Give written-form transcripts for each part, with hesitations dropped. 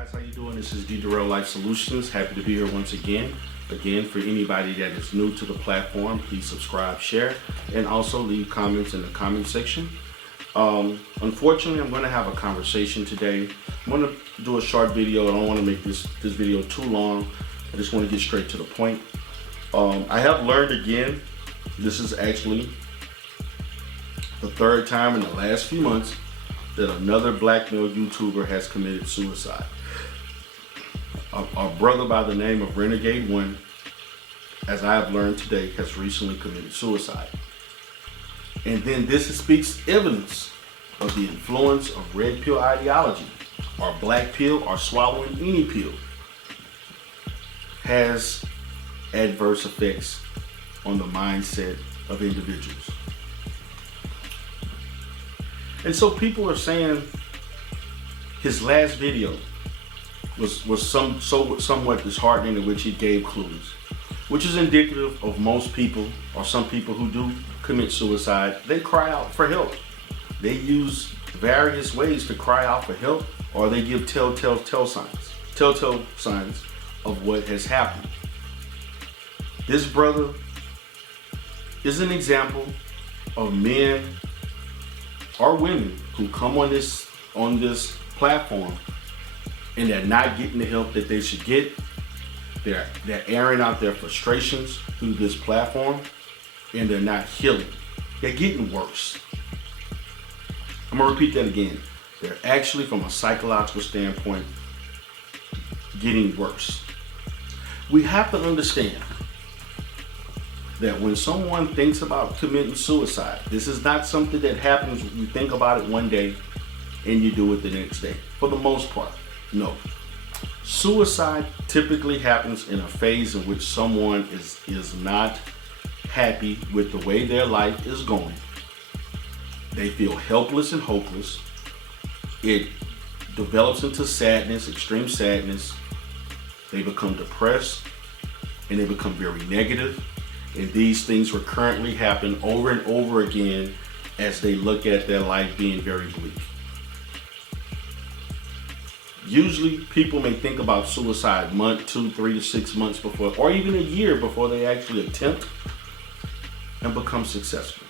Guys, how you doing? This is D Durrell Life Solutions. Happy to be here once again. Again, for anybody that is new to the platform, please subscribe, share, and also leave comments in the comment section. Unfortunately, I'm going to have a conversation today. I'm going to do a short video. I don't want to make this video too long. I just want to get straight to the point. I have learned again, this is actually the third time in the last few months that another black male YouTuber has committed suicide. A brother by the name of Renegade, as I have learned today, has recently committed suicide. And then this speaks evidence of the influence of red pill ideology, or black pill, or swallowing any pill, has adverse effects on the mindset of individuals. And so people are saying his last video was somewhat disheartening, in which he gave clues, which is indicative of most people, or some people who do commit suicide. They cry out for help. They use various ways to cry out for help, or they give telltale signs of what has happened. This brother is an example of men or women who come on this platform and they're not getting the help that they should get. They're airing out their frustrations through this platform, and they're not healing. They're getting worse. I'm gonna repeat that again. They're actually, from a psychological standpoint, getting worse. We have to understand that when someone thinks about committing suicide, this is not something that happens. You think about it one day and you do it the next day. For the most part, no. Suicide typically happens in a phase in which someone is not happy with the way their life is going. They feel helpless and hopeless. It develops into sadness, extreme sadness. They become depressed and they become very negative. And these things recurrently happen over and over again as they look at their life being very bleak. Usually people may think about suicide month, 2, 3 to 6 months before, or even a year before they actually attempt and become successful.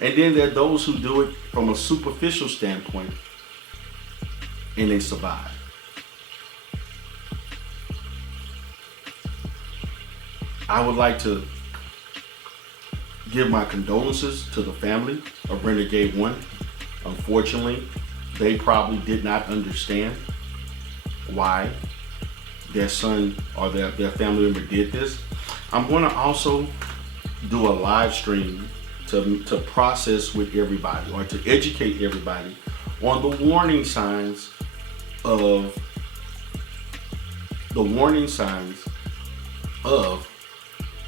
And then there are those who do it from a superficial standpoint and they survive. I would like to give my condolences to the family of Renegade 1. Unfortunately, they probably did not understand why their son or their family member did this. I'm going to also do a live stream to process with everybody, or to educate everybody on the warning signs of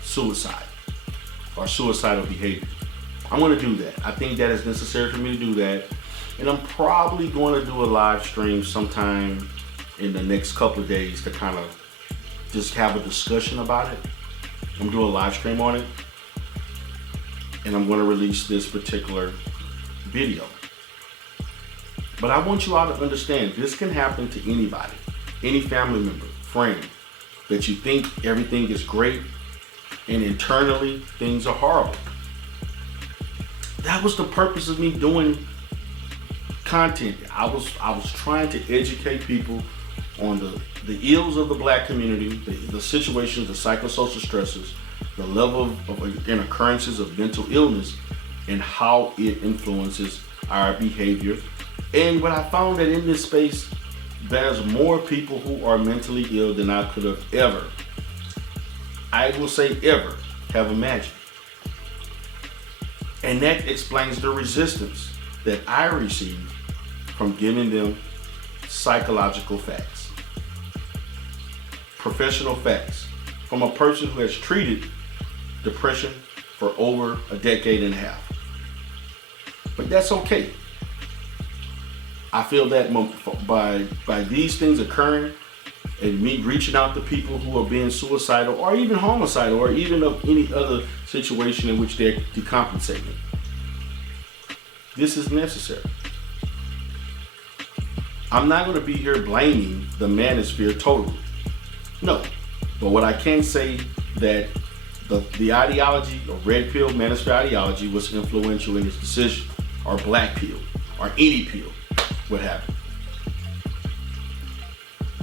suicide or suicidal behavior. I'm going to do that. I think that is necessary for me to do that, and I'm probably going to do a live stream sometime in the next couple of days to kind of just have a discussion about it. I'm doing a live stream on it, and I'm going to release this particular video. But I want you all to understand, this can happen to anybody, any family member, friend, that you think everything is great and internally things are horrible. That was the purpose of me doing content. I was trying to educate people on the ills of the black community, the situations, the psychosocial stresses, the level of occurrences of mental illness, and how it influences our behavior. And what I found, that in this space, there's more people who are mentally ill than I could have ever, I will say ever, have imagined. And that explains the resistance that I receive from giving them psychological facts, professional facts, from a person who has treated depression for over a decade and a half. But that's okay. I feel that by these things occurring, and me reaching out to people who are being suicidal or even homicidal or even of any other situation in which they're decompensating, this is necessary. I'm not going to be here blaming the manosphere totally. No. But what I can say that the ideology of red pill manosphere ideology was influential in his decision, or black pill, or any pill, what happened.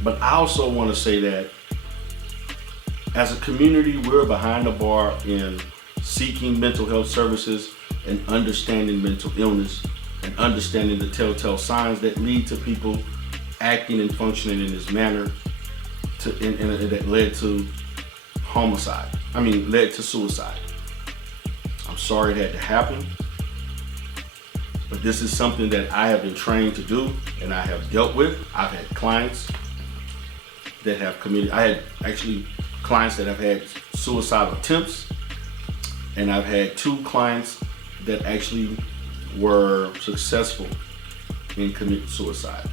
But I also want to say that as a community, we're behind the bar in seeking mental health services and understanding mental illness and understanding the telltale signs that lead to people acting and functioning in this manner that led to led to suicide. I'm sorry it had to happen, but this is something that I have been trained to do and I have dealt with. I've had clients that have committed, I had actually clients that have had suicidal attempts, and I've had 2 clients that actually were successful in committing suicide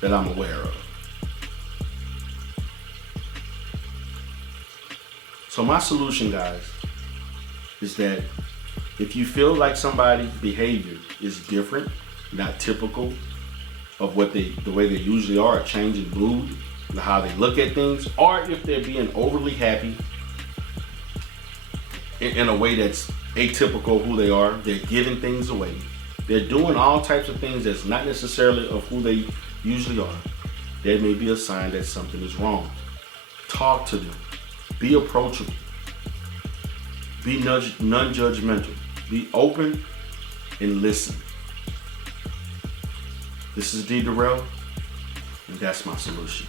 that I'm aware of. So my solution, guys, is that if you feel like somebody's behavior is different, not typical of the way they usually are, a change in mood, how they look at things, or if they're being overly happy in a way that's atypical of who they are, they're giving things away, they're doing all types of things that's not necessarily of who they usually are, there may be a sign that something is wrong. Talk to them. Be approachable. Be non-judgmental. Be open and listen. This is D. Durrell, and that's my solution.